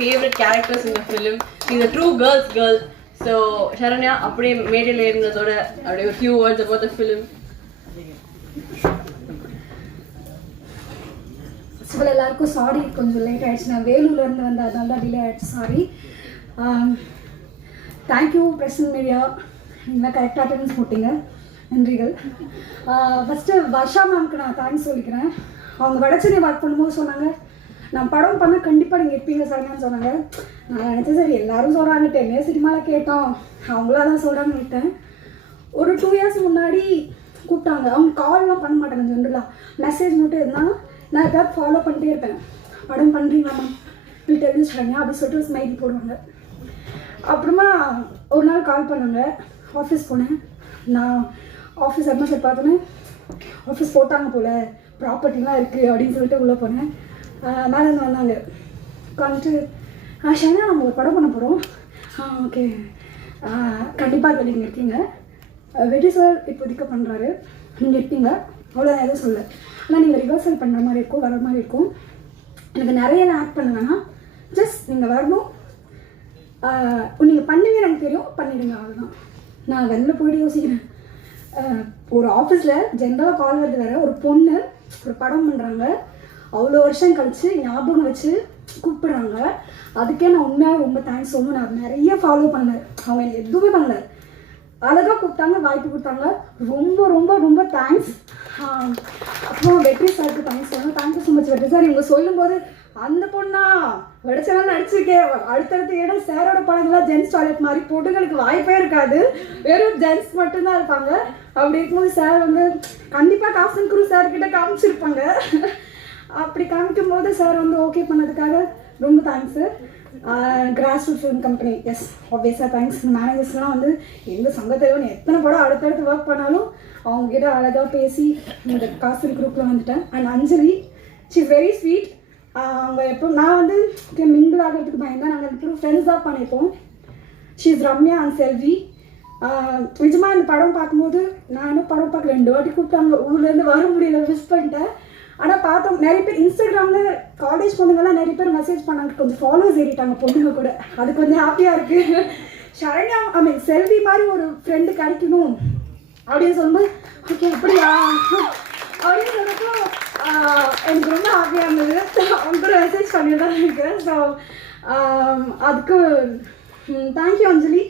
Favourite characters இந்த film இந்த true girls girl so Saranya அப்படியே மேடையில் இருந்ததோட அப்படியே a few words about the film. எல்லாருக்கும் சாரி கொஞ்சம் லேட் ஆயிடுச்சு. நான் வேலூர்லேருந்து வந்த அதனால தான் டிலே ஆயிடுச்சு. சாரி தேங்க்யூ பிரசன் மீடியா நீங்கள் கரெக்டாக அட்டன்ஸ் போட்டீங்க. நன்றிகள். ஃபஸ்ட்டு வர்ஷா மேம்க்கு நான் தேங்க்ஸ் சொல்லிக்கிறேன். அவங்க வடச்சனை ஒர்க் பண்ணும்போது சொன்னாங்க. நான் படம் பண்ணால் கண்டிப்பாக நீங்கள் இருப்பீங்க சார்னு சொன்னாங்க. நான் நினச்சேன் சரி எல்லாரும் சொல்கிறாங்க டென் இயர்ஸ் சினிமாவில் கேட்டோம். அவங்களா தான் சொல்கிறாங்கன்னு விட்டேன் ஒரு டூ இயர்ஸ் முன்னாடி கூப்பிட்டாங்க. அவங்க கால்லாம் பண்ண மாட்டாங்க ஜென்ரலாக மெசேஜ் மட்டும் இருந்தால் நான் எதாவது ஃபாலோ பண்ணிட்டே இருப்பேன். படம் பண்ணுறீங்களாம்மா வீட்டு தெரிஞ்சுட்டாங்க அப்படி சொல்லிட்டு ஸ்மைலி போடுவாங்க. அப்புறமா ஒரு நாள் கால் பண்ணாங்க. ஆஃபீஸ் போனேன். நான் ஆஃபீஸ் அட்மிஷன் பார்த்தோன்னே ஆஃபீஸ் போட்டாங்க போல். ப்ராப்பர்ட்டிலாம் இருக்குது அப்படின்னு சொல்லிட்டு உள்ளே போனேன். ஆஹ் வந்தாங்க. உட்காந்துட்டு ஆ ஷைனா நம்ம ஒரு படம் பண்ண போகிறோம் ஆ ஓகே. கண்டிப்பாக வெளியே நீங்கள் இருக்கீங்க. வெற்றி சார் இப்போதைக்கு பண்ணுறாரு நீங்கள் இருப்பீங்க அவ்வளோதான் எதுவும் சொல்ல ஆனால் நீங்கள் ரிவர்சல் பண்ணுற மாதிரி இருக்கும் வர மாதிரி இருக்கும். எனக்கு நிறைய ஆக்ட் பண்ண வேணாம் ஜஸ்ட் நீங்கள் வரணும். நீங்கள் பண்ணுவீங்க எனக்கு தெரியும். பண்ணிடுங்க அவ்வளோதான் நான் வெளில போயிட்டு யோசிக்கிறேன். ஒரு ஆஃபீஸில் ஜென்ரலாக கால் வருது வேறு. ஒரு பொண்ணு ஒரு படம் பண்ணுறாங்க அவ்வளோ வருஷம் கழிச்சு ஞாபகம் வச்சு கூப்பிடுறாங்க. அதுக்கே நான் உண்மையாக ரொம்ப தேங்க்ஸ் சொல்லணும் நான் நிறைய ஃபாலோ பண்ணேன். அவங்க எனக்கு எதுவுமே பண்ணல. அழகாக கூப்பிட்டாங்க வாய்ப்பு கொடுத்தாங்க. ரொம்ப ரொம்ப ரொம்ப தேங்க்ஸ் அப்புறம் வெற்றி சாருக்கு தேங்க்ஸ் சொல்லணும் thank you so much Vetri sir. இவங்க சொல்லும்போது அந்த பொண்ணா வடிச்செல்லாம் நடிச்சிருக்கேன் அடுத்தடுத்த இடம் சாரோட படங்கள்லாம் ஜென்ஸ் டாய்லெட் மாதிரி பொண்ணுங்களுக்கு வாய்ப்பே இருக்காது. வெறும் ஜென்ஸ் மட்டும்தான் இருப்பாங்க. அப்படி இருக்கும்போது சார் வந்து கண்டிப்பாக காசன் குரு சார்கிட்ட காமிச்சிருப்பாங்க. அப்படி காமிக்கும் போது சார் வந்து ஓகே பண்ணதுக்காக ரொம்ப thanks grass root film company yes ஆப்வியஸாக தேங்க்ஸ் மேனேஜர்ஸ்லாம் வந்து எங்கள் சங்கத்தலைவன் எத்தனை படம் அடுத்தடுத்து ஒர்க் பண்ணாலும் அவங்ககிட்ட அழகாக பேசி இந்த காசல் குரூப்பில் வந்துட்டேன். And Anjali she very sweet அவங்க எப்போ நான் வந்து மிங்கிள் ஆகிறதுக்கு பயந்தேன். நாங்கள் எப்படி பேரும் ஃப்ரெண்ட்ஸ் தான் she is Ramya and Selvi நிஜமாக இந்த படம் பார்க்கும்போது நான் இன்னும் படம் பார்க்கல ரெண்டு வாட்டி கூப்பிட்டாங்க. ஊர்லேருந்து வர முடியல மிஸ் பண்ணிட்டேன். ஆனால் பார்த்தோம் நிறைய பேர் இன்ஸ்டாகிராமில் காலேஜ் பொண்ணுங்கெல்லாம் நிறைய பேர் மெசேஜ் பண்ணாங்க. கொஞ்சம் ஃபாலோஸ் ஏறிட்டாங்க பொண்ணுங்க கூட. அது கொஞ்சம் ஹாப்பியாக இருக்குது சரண்யா ஐ மீன் செல்வி மாதிரி ஒரு ஃப்ரெண்டு கிடைக்கணும் அப்படின்னு சொல்லும்போது ஓகே அப்படியா? அப்படின்னு சொல்றப்போ எனக்கு ரொம்ப ஹாப்பியாக இருந்தது. அவங்க கூட மெசேஜ் பண்ணி தான் இருக்கேன். ஸோ அதுக்கு தேங்க்யூ அஞ்சலி.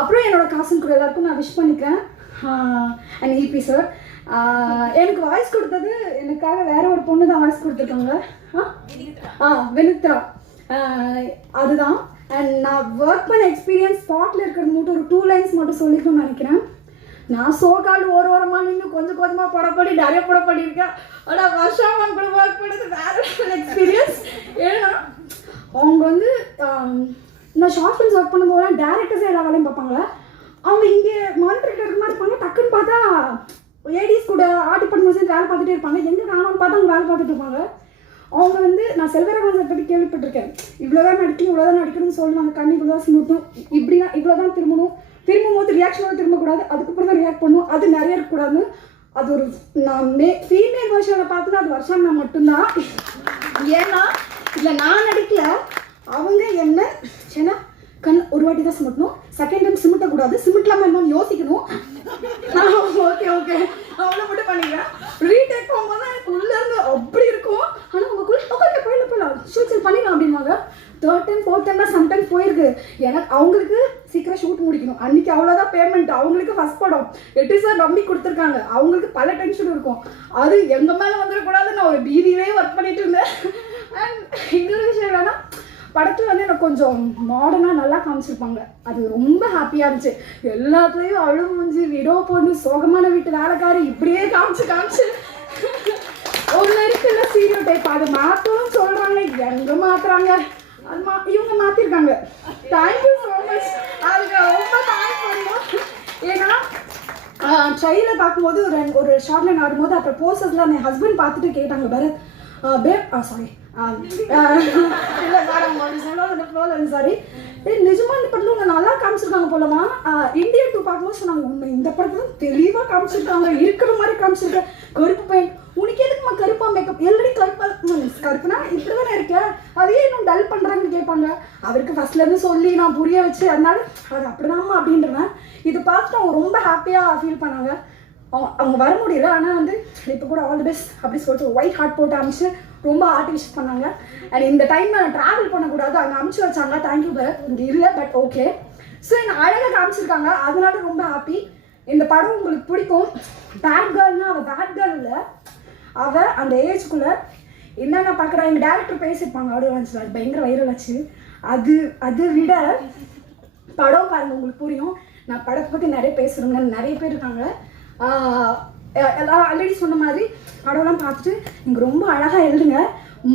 அப்புறம் என்னோட காசன் கூட எல்லாருக்கும் நான் விஷ் பண்ணிக்கிறேன். அண்ட் ஈபி சார் எனக்கு வாய்ஸ் கொடுத்தது எனக்காக வேற ஒரு பொண்ணு தான் வாய்ஸ் கொடுத்துருக்காங்க. ஆ? வினித்ரா. அதுதான். அண்ட் நான் ஒர்க் பண்ண எக்ஸ்பீரியன்ஸ் ஸ்பாட்டில் இருக்கிறது மட்டும் ஒரு டூ லைன்ஸ் மட்டும் சொல்லிக்கணும்னு நினைக்கிறேன். நான் சோகால் ஒரு ஓரமாக நின்று கொஞ்சம் கொஞ்சமாக படப்படி நிறைய படப்படி இருக்கேன். ஆனால் வருஷம் மேம் கூட ஒர்க் பண்ணது வேற எக்ஸ்பீரியன்ஸ் ஏன்னா அவங்க வந்து நான் ஷார்ட் ஃபிலிம்ஸ் ஒர்க் பண்ணும்போது டேரக்டர்ஸ் எல்லா வேலையும் பார்ப்பாங்க. அவங்க இங்கே மானிட்டர் இருக்கிற மாதிரி இருப்பாங்க. டக்குன்னு பார்த்தா லேடிஸ் கூட ஆர்ட் டிபார்ட்மெண்ட் சேர்ந்து வேலை பார்த்துட்டே இருப்பாங்க. எங்கே காணாமல் பார்த்து அவங்க வேலை பார்த்துட்டு இருப்பாங்க. அவங்க வந்து நான் செல்வராகவன் சார் பற்றி கேள்விப்பட்டிருக்கேன். இவ்வளோதான் நடிக்கணும் இவ்வளோதான் நடிக்கணும்னு சொல்லுவாங்க. கண்ணி இவ்வளோ தான் சிமிட்டும் இப்படி தான் இவ்வளோ தான் திரும்பணும் திரும்பும் போது ரியாக்ஷனோட திரும்பக்கூடாது. அதுக்கப்புறம் தான் ரியாக்ட் பண்ணணும் அது நிறைய இருக்கக்கூடாது அது ஒரு நான் மே ஃபீமேல் வெர்ஷனை பார்த்து அது வருஷம் நான் மட்டும்தான். ஏன்னா இல்லை நான் நடிக்கல. அவங்க என்ன ஏன்னா கண் ஒரு வாட்டி தான் சிமிட்டணும். Second time சிமிட்டக்கூடாது. சிமிட்டலாமா என்னன்னு யோசிக்கணும். ஓகே ஓகே அவ்வளோ மட்டும் பண்ணிக்கிறேன் ரீடேக் போகும்போது தான் எனக்கு உள்ள இருந்து அப்படி இருக்கும். ஆனால் உங்களுக்குள்ள ஓகே போயிடலாம் போயிடலாம். ஷூட் சரி பண்ணிடலாம் அப்படின்னாங்க தேர்ட் டைம் ஃபோர்த் டைம் தான் சம்டைம் போயிருக்கு. எனக்கு அவங்களுக்கு சீக்கிரம் ஷூட் முடிக்கணும். அன்னைக்கு அவ்வளோதான் பேமெண்ட் அவங்களுக்கு ஃபஸ்ட் படம். எட்டு சார் நம்பி கொடுத்துருக்காங்க. அவங்களுக்கு பல டென்ஷன் இருக்கும். அது எங்கள் மேலே வந்துடக்கூடாது நான் ஒரு பீதியிலே ஒர்க் பண்ணிட்டு இருந்தேன். அண்ட் இன்னொரு விஷயம் என்னன்னா படத்தில் வந்து எனக்கு கொஞ்சம் மாடர்னாக நல்லா காமிச்சிருப்பாங்க. அது ரொம்ப ஹாப்பியாக இருந்துச்சு. எல்லாத்துலேயும் அழு மூஞ்சி விடோ பொண்ணு சோகமான வீட்டு வேலைக்காரி இப்படியே காமிச்சு காமிச்சு. ஒன்று இருக்குல்ல சீரியோ டைப் அது மாற்றணும் சொல்கிறாங்க எங்கே மாற்றுறாங்க அது மா இவங்க மாற்றிருக்காங்க தேங்க்யூ ஸோ மச் அதுக்கு ரொம்ப தேங்க்ஸ் பண்ணுவோம் ஏன்னா ட்ரெயிலில் பார்க்கும்போது ஒரு ஒரு ஷார்ட் லைன் ஆடும்போது அப்புறம் போஸ்டர்ஸ்லாம் என் ஹஸ்பண்ட் பார்த்துட்டு கேட்டாங்க பரத் பேப் ஆ சாரி இல்லை சார் அவங்க அப்படி சொல்லாத அந்த சாரி ஏய் நிஜமா இந்த படத்தில் உங்களை நல்லா காமிச்சிருக்காங்க போலமா இந்தியா டூ பார்க்கும்போது சொன்னாங்க உண்மை இந்த படத்துல தெளிவாக காமிச்சிருக்காங்க இருக்கிற மாதிரி காமிச்சிருக்க கருப்பு பையன் உனக்கு எதுக்குமா கருப்பா மேக்கப் எல்லாரும் கருப்பா கருப்புனா இப்படி தானே இருக்கேன் அதையே இன்னும் டல் பண்ணுறாங்கன்னு கேட்பாங்க அவருக்கு ஃபர்ஸ்ட்லேருந்து சொல்லி நான் புரிய வச்சு அதனால அது அப்படிதாம்மா அப்படின்றேன் இது பார்த்துட்டு அவங்க ரொம்ப ஹாப்பியாக ஃபீல் பண்ணாங்க அவங்க அவங்க வர முடியல ஆனால் வந்து இப்போ கூட ஆல் தி பெஸ்ட் அப்படி சொல்லிட்டு ஒயிட் ஹார்ட் போட்டு அமிச்சு ரொம்ப ஆர்டிஃபிஷியல் பண்ணாங்க. அண்ட் இந்த டைம் நான் ட்ராவல் பண்ணக்கூடாது. அங்கே அமுச்சு வச்சாங்க. தேங்க்யூ பரத் இங்கே இல்லை பட் ஓகே ஸோ என்னை அழகாக காமிச்சிருக்காங்க. அதனால ரொம்ப ஹாப்பி இந்த படம் உங்களுக்கு பிடிக்கும். பேட் கேர்ள்னா அவள் பேட் கேர்ள் இல்லை. அவள் அந்த ஏஜ்குள்ளே என்னென்ன பார்க்குறா எங்கள் டேரக்டர் பேசியிருப்பாங்க. ஆடியோ லான்ச்சில் அது பயங்கர வைரல் ஆச்சு. அது அதை விட படம் பாருங்க உங்களுக்கு புரியும். நான் படத்தை பற்றி நிறைய பேசுகிறேங்க நிறைய பேர் இருக்காங்க. எல்லாம் ஆல்ரெடி சொன்ன மாதிரி படம்லாம் பார்த்துட்டு நீங்கள் ரொம்ப அழகாக எழுதுங்க.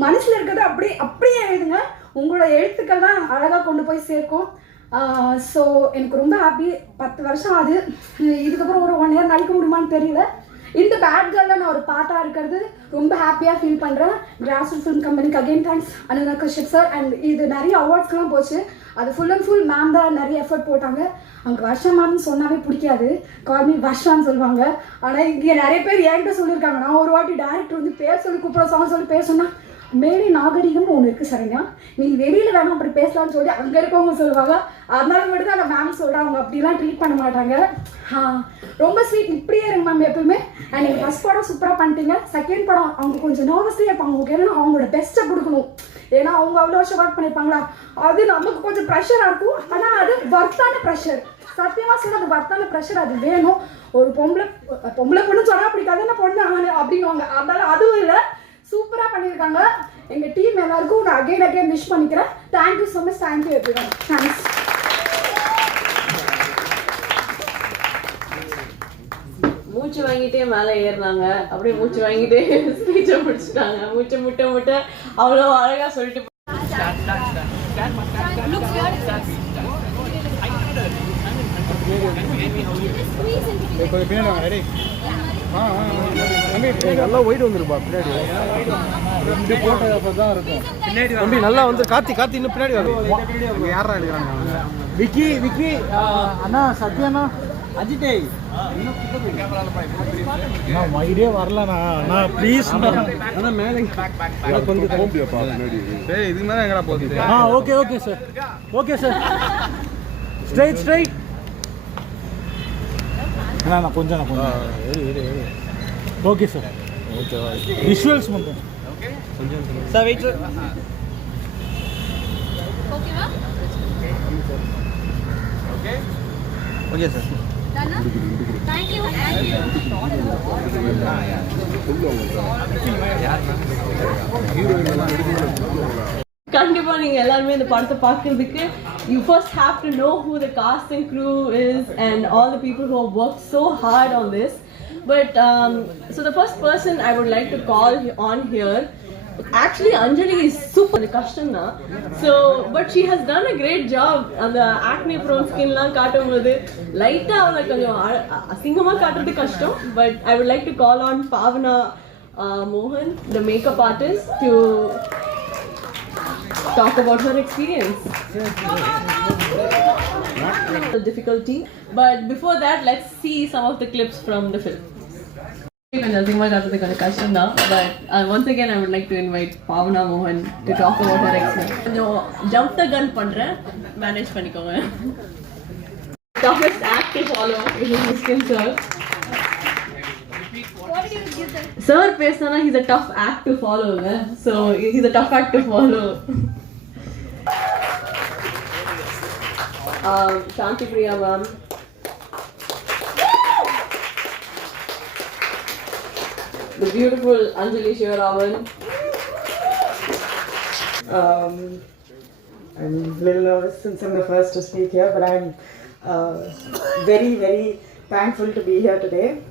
மனசில் இருக்கிறத அப்படியே அப்படியே எழுதுங்க. உங்களோட எழுத்துக்கள் தான் அழகாக கொண்டு போய் சேர்க்கும். ஸோ எனக்கு ரொம்ப ஹாப்பி பத்து வருஷம் ஆகுது. இதுக்கப்புறம் ஒரு ஒன் இயர் நடிக்க முடியுமான்னு தெரியல. இந்த பேட் கேர்ல நான் ஒரு பாட்டாக இருக்கிறது. ரொம்ப ஹாப்பியாக ஃபீல் பண்ணுறேன் கிராஸ் ஃபிலிம் கம்பெனிக்கு again thanks Anurag Kashyap sir and இது நிறைய அவார்ட்ஸ்லாம் போச்சு. அது ஃபுல் அண்ட் ஃபுல் மேம் தான் நிறைய எஃபர்ட் போட்டாங்க. அவங்க வருஷம் மேம்னு சொன்னாவே பிடிக்காது. கால்மி வர்ஷான்னு சொல்லுவாங்க. ஆனால் இங்கே நிறைய பேர் என்கிட்ட சொல்லியிருக்காங்க. நான் ஒரு வாட்டி டேரக்டர் வந்து பேர் சொல்லி கூப்பிட சாங் சொல்லி பேர் சொன்னால் மேலே நாகரிகம் ஒன்று இருக்குது சரிங்க நீ வெளியில் வேணும் அப்படி பேசலாம்னு சொல்லி அங்கே இருக்கவங்க சொல்லுவாங்க. அதனால மட்டும் தான் மேம் சொல்கிறேன் அவங்க அப்படிலாம் ட்ரீட் பண்ண மாட்டாங்க. ரொம்ப ஸ்வீட் இப்படியே இருங்க மேம் எப்பவுமே. அண்ட் நீங்கள் ஃபஸ்ட் படம் சூப்பராக பண்ணிட்டீங்க. செகண்ட் படம் அவங்க கொஞ்சம் நர்வஸ்லேயே இருப்பாங்க. அவங்க ஏன்னா அவங்களோட பெஸ்ட்டை கொடுக்கணும். ஏன்னா அவங்க அவ்வளோ வருஷம் ஒர்க் பண்ணியிருப்பாங்களா அது நமக்கு கொஞ்சம் ப்ரெஷராக இருக்கும். ஆனால் அது ஒர்த்தான ப்ரெஷர் சத்தியமாக சொன்னால் அது ஒர்த்தான ப்ரெஷர் அது வேணும். ஒரு பொம்பளை பொம்பளை பொண்ணு சொன்னால் பிடிக்காது என்ன பொண்ணு ஆகணும் அப்படின்வாங்க அதனால அதுவும் இல்லை. சூப்பராக பண்ணியிருக்காங்க. எங்கள் டீம் எல்லாருக்கும் நான் அகைன் அகைன் விஷ் பண்ணிக்கிறேன். Thank you so much thank you everyone thanks மூச்சு வாங்கிட்டே மேலே ஏறினாங்க. அப்படியே மூச்சு வாங்கிட்டே ஸ்பீச்சை முடிச்சிட்டாங்க. மூச்சை முட்டை முட்டை. அவ்வளோ அழகா சொல்லிட்டு கொஞ்சம் பின்னாடி ரெடி நல்லா ஒயிட் வந்துருப்பா பின்னாடி. ரெண்டு போட்டோ தான் இருக்கும். பின்னாடி தம்பி நல்லா வந்து கார்த்தி கார்த்தி இன்னும் பின்னாடி வரும் யாரா எடுக்கிறாங்க? விக்கி விக்கி. அண்ணா சத்யாண்ணா அஜிட்டே நான் மைடே வரலண்ணா நான் ப்ளீஸ் அண்ணா மேலே கொஞ்சம் டேய் இதுக்கு மேல எங்கடா போகுது? ஆ okay okay sir okay sir straight straight அண்ணா நான் கொஞ்சம் நான் கொஞ்சம் ஓகே சார் ஓகே விஷுவல்ஸ் மட்டும் sir wait sir okay sir கண்டிப்பா நீங்க எல்லாருமே இந்த படத்தை பார்க்கிறதுக்கு you first have to know who the cast and crew is and all the people who work so hard on this but so the first person I would like to call on here actually Anjali is super கஷ்டம் தான். So but she has done a great job அந்த acne prone ஸ்கின்லாம் காட்டும்போது லைட்டாக அவளை கொஞ்சம் அ- அ- அசிங்கமா காட்டுறது கஷ்டம். But I would like to call on Bhavana மோகன் the makeup artist to talk about her experience. the difficulty. But before that, let's see some of the clips from the film. But uh, once again, I would like to invite Pavana Mohan to talk about her experience. No, Jump the gun, Pandra. manage panikonga. Toughest act to follow is Muslim sir. Sir, Pesana, he's a tough act to follow. So, he's a tough act to follow. Um, Shanti Priya ma'am the beautiful Anjali Shivaraman Um, I'm a little nervous since I'm the first to speak here, but I'm uh, very, very thankful to be here today.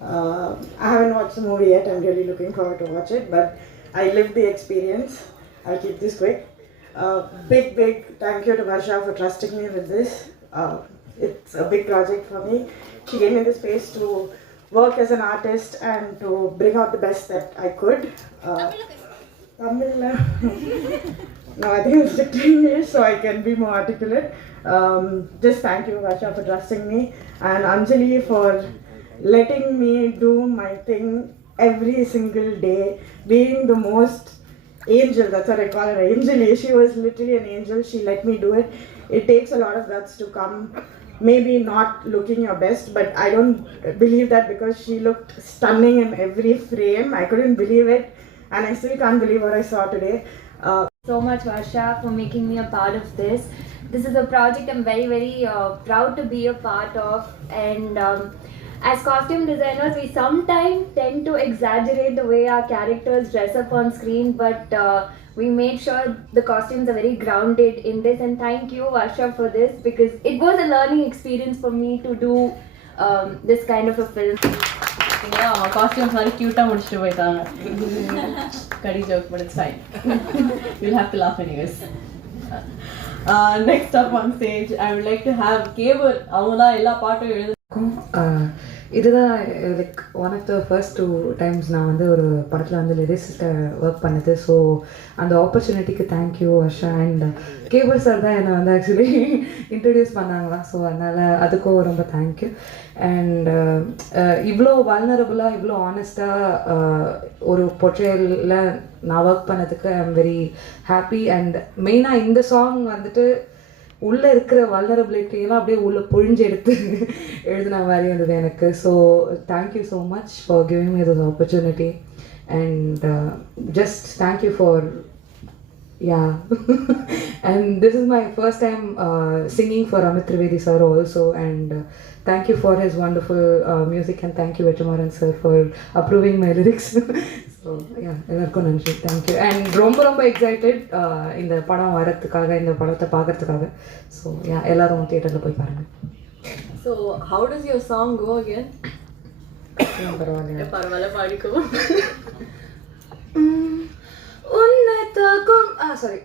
Uh, I haven't watched the movie yet. I'm really looking forward to watch it, but I lived the experience. I'll keep this quick. Uh, big, big thank you to Varsha for trusting me with this. Uh, it's a big project for me. She gave me the space to work as an artist and to bring out the best that I could. Uh, no, I think it's stick English so I can be more articulate. Um, just thank you, Vasha, for trusting me, and Anjali for letting me do my thing every single day, being the most angel. That's what I call her, Angel. She was literally an angel. She let me do it. It takes a lot of guts to come. Maybe not looking your best, but I don't believe that because she looked stunning in every frame. I couldn't believe it, and I still can't believe what I saw today. Uh, so much Varsha for making me a part of this. This is a project I'm very very uh, proud to be a part of and um, as costume designers we sometimes tend to exaggerate the way our characters dress up on screen but uh, we made sure the costumes are very grounded in this and thank you Varsha for this because it was a learning experience for me to do um, this kind of a film. பார்த்தீங்களா அவங்க costumes மாதிரி க்யூட்டாக முடிச்சுட்டு போயிட்டாங்க கடி joke but it's fine you'll have to laugh anyways next up on stage I would like to have cable அவங்க தான் எல்லா பாட்டும் எழுது ஆஹ் இதுதான் like one of the first two times நான் வந்து ஒரு படத்தில் வந்து லிரிக்ஸிஸ்ட்டை ஒர்க் பண்ணது. ஸோ அந்த ஆப்பர்ச்சுனிட்டிக்கு thank you Varsha and Cable sir தான் என்னை வந்து ஆக்சுவலி இன்ட்ரடியூஸ் பண்ணாங்களாம் ஸோ அதனால் அதுக்கும் ரொம்ப தேங்க்யூ அண்ட் இவ்வளோ வல்னரபுளாக இவ்வளோ ஆனஸ்ட்டாக ஒரு பொற்றையலில் நான் ஒர்க் பண்ணதுக்கு I am very happy and மெயினாக இந்த சாங் வந்துட்டு உள்ளே இருக்கிற வல்னரபிலிட்டியெல்லாம் அப்படியே உள்ளே பொழிஞ்சு எடுத்து எழுதின மாதிரி இருந்தது எனக்கு. So thank you so much for giving me this opportunity and just thank you for ya and this is my first time singing for Amit Trivedi sir also and uh, you for his wonderful uh, music and thank you Vetramaran sir for approving my lyrics so yeah எல்லாருக்கும் நன்றி thank you and ரொம்ப ரொம்ப excited uh, இந்த படம் வரதுக்காக இந்த படத்தை பார்க்கறதுக்காக ஸோ yeah எல்லாரும் தியேட்டரில் போய் பாருங்க so how does your song go again பரவாயில்லையா பரவாயில்ல பாடிக்கும் உன்னை தாக்கும் ஆ சாரி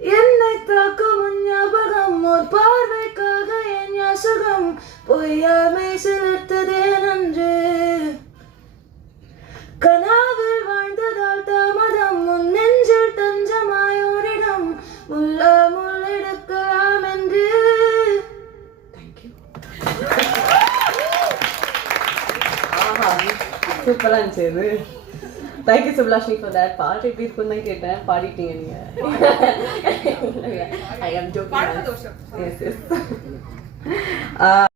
என்னை தாக்கும் உன் ஞாபகம் ஒரு பார்வைக்காக என் யாசகம் பொய்யாமை செலுத்ததே நன்று. கனாவில் வாழ்ந்ததால் தாமதம் உன் நெஞ்சில் தஞ்சமாயோரிடம் முள்ள முள்ளெடுக்கலாம் என்று. சூப்பராக இருந்துச்சு தேங்க்யூ சுப்லாஷினி ஃபார் தேட் பாட்டு எப்படி இருக்குன்னு தான் கேட்டேன் பாடிட்டீங்க நீங்கள் ஐ ஆம் ஜோக்கிங் எஸ் எஸ்